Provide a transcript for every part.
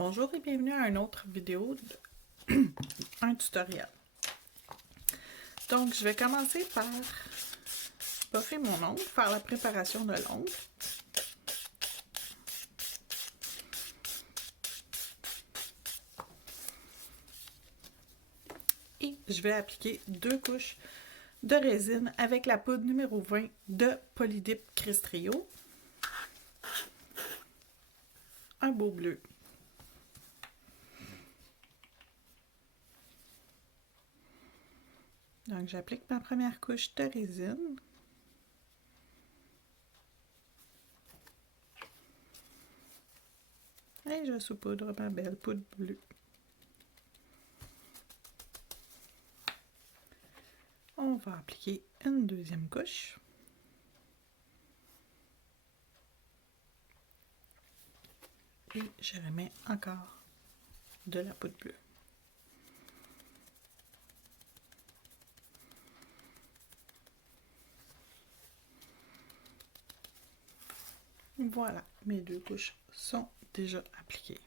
Bonjour et bienvenue à une autre vidéo, un tutoriel. Donc, je vais commencer par buffer mon ongle, faire la préparation de l'ongle. Et je vais appliquer 2 couches de résine avec la poudre numéro 20 de Polydip Crestrio. Un beau bleu. Donc, j'applique ma première couche de résine. Et je saupoudre ma belle poudre bleue. On va appliquer une deuxième couche. Et je remets encore de la poudre bleue. Voilà, mes 2 couches sont déjà appliquées.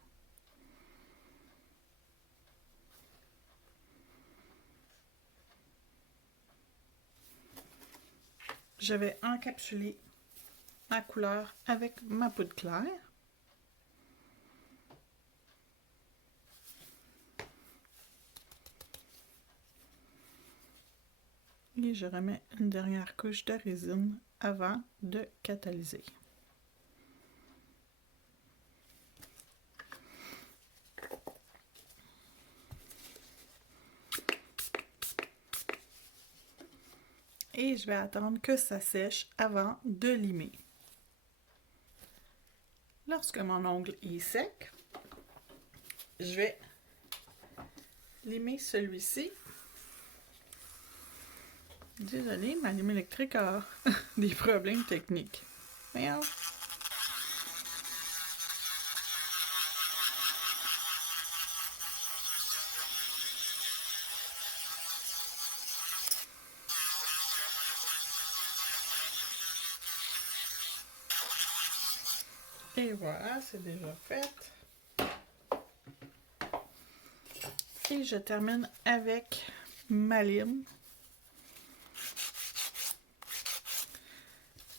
Je vais encapsuler ma couleur avec ma poudre claire. Et je remets une dernière couche de résine avant de catalyser. Et je vais attendre que ça sèche avant de limer. Lorsque mon ongle est sec, je vais limer celui-ci. Désolée, ma lime électrique a des problèmes techniques. Voyons. Et voilà, c'est déjà fait. Et je termine avec ma lime.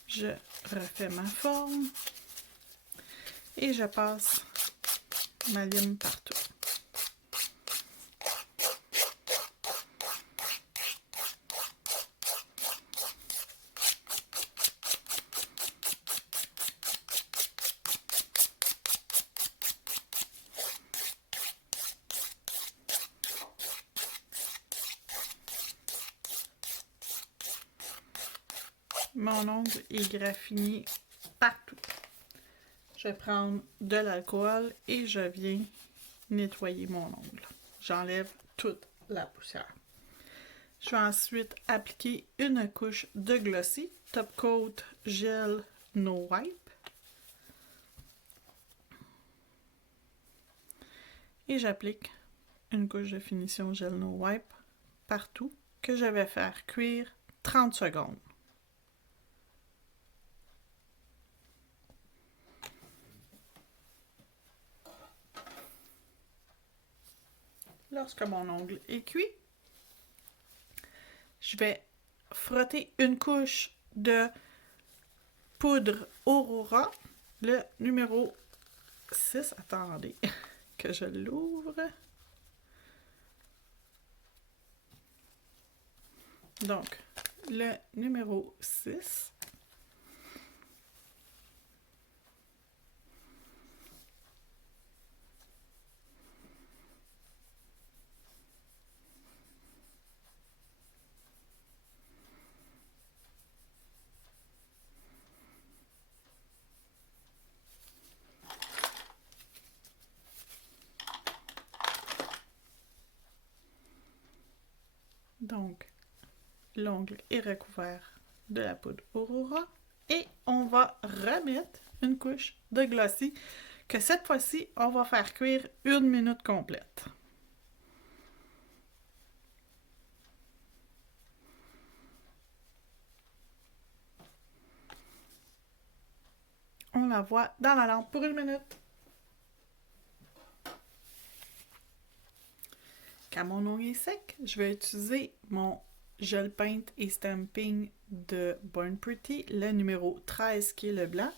Je refais ma forme et je passe ma lime partout. Mon ongle est graffiné partout. Je vais prendre de l'alcool et je viens nettoyer mon ongle. J'enlève toute la poussière. Je vais ensuite appliquer une couche de Glossy Top Coat Gel No Wipe. Et j'applique une couche de finition Gel No Wipe partout que je vais faire cuire 30 secondes. Lorsque mon ongle est cuit, je vais frotter une couche de poudre Aurora, le numéro 6. Attendez que je l'ouvre. Donc, le numéro 6. Donc, l'ongle est recouvert de la poudre Aurora et on va remettre une couche de Glossy que cette fois-ci, on va faire cuire 1 minute complète. On la voit dans la lampe pour 1 minute. Quand mon ongle est sec, je vais utiliser mon gel paint et stamping de Born Pretty, le numéro 13 qui est le blanc,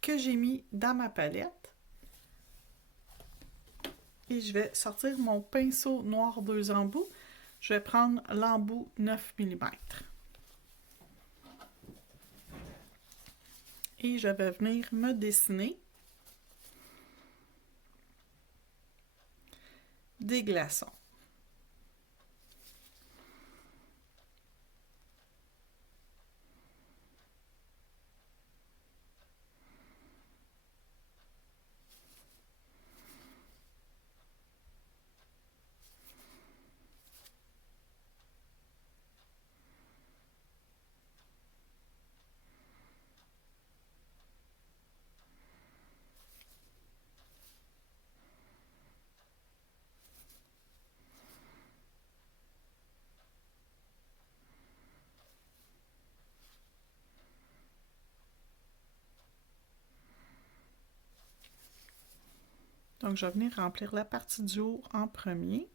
que j'ai mis dans ma palette. Et je vais sortir mon pinceau noir 2 embouts. Je vais prendre l'embout 9 mm. Et je vais venir me dessiner des glaçons. Donc, je vais venir remplir la partie du haut en premier.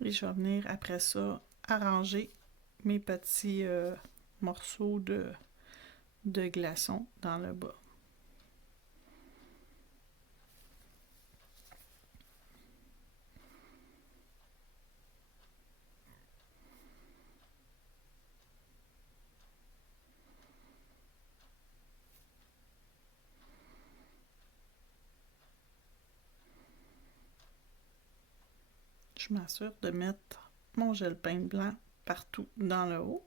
Et je vais venir après ça arranger mes petits morceaux de glaçons dans le bas. Je m'assure de mettre mon gel paint blanc partout dans le haut.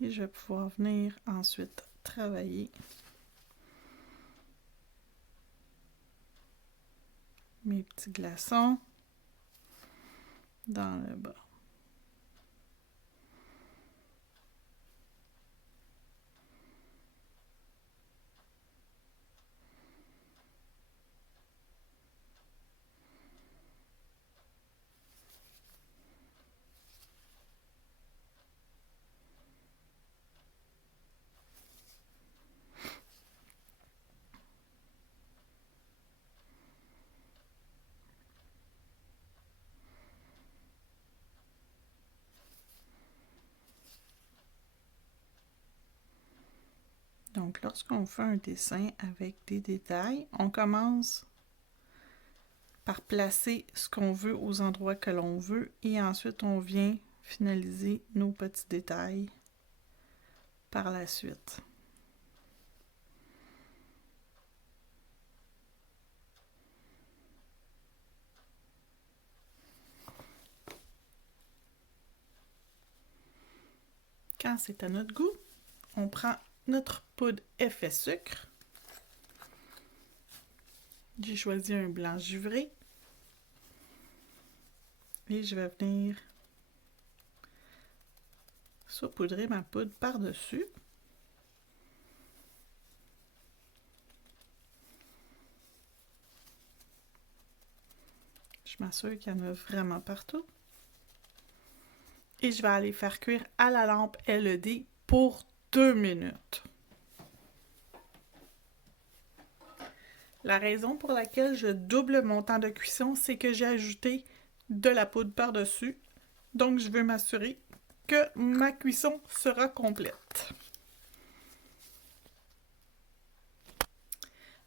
Et je vais pouvoir venir ensuite travailler mes petits glaçons dans le bas. Donc, lorsqu'on fait un dessin avec des détails, on commence par placer ce qu'on veut aux endroits que l'on veut et ensuite on vient finaliser nos petits détails par la suite. Quand c'est à notre goût, on prend notre poudre effet sucre. J'ai choisi un blanc givré. Et je vais venir saupoudrer ma poudre par-dessus. Je m'assure qu'il y en a vraiment partout. Et je vais aller faire cuire à la lampe LED pour 2 minutes. La raison pour laquelle je double mon temps de cuisson, c'est que j'ai ajouté de la poudre par-dessus. Donc, je veux m'assurer que ma cuisson sera complète.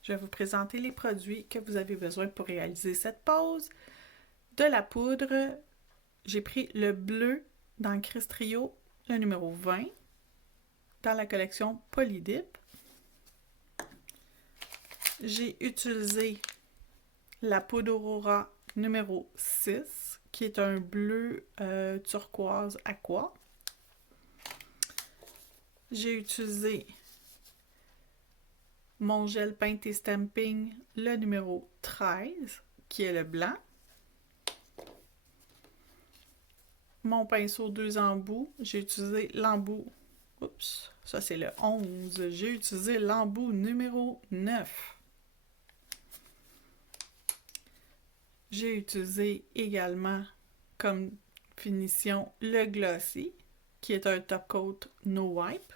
Je vais vous présenter les produits que vous avez besoin pour réaliser cette pose. De la poudre, j'ai pris le bleu dans Crestrio, le numéro 20, dans la collection Polydip. J'ai utilisé la poudre Aurora numéro 6, qui est un bleu turquoise aqua. J'ai utilisé mon gel paint et stamping, le numéro 13, qui est le blanc. Mon pinceau 2 embouts, j'ai utilisé l'embout, oups, ça c'est le 11, j'ai utilisé l'embout numéro 9. J'ai utilisé également comme finition le Glossy, qui est un top coat no wipe.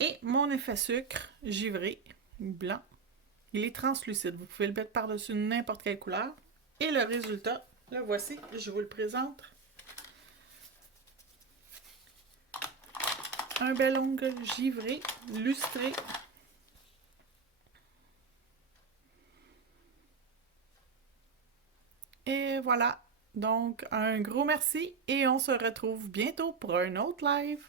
Et mon effet sucre givré, blanc. Il est translucide. Vous pouvez le mettre par-dessus n'importe quelle couleur. Et le résultat, le voici. Je vous le présente. Un bel ongle givré, lustré. Et voilà. Donc, un gros merci et on se retrouve bientôt pour un autre live.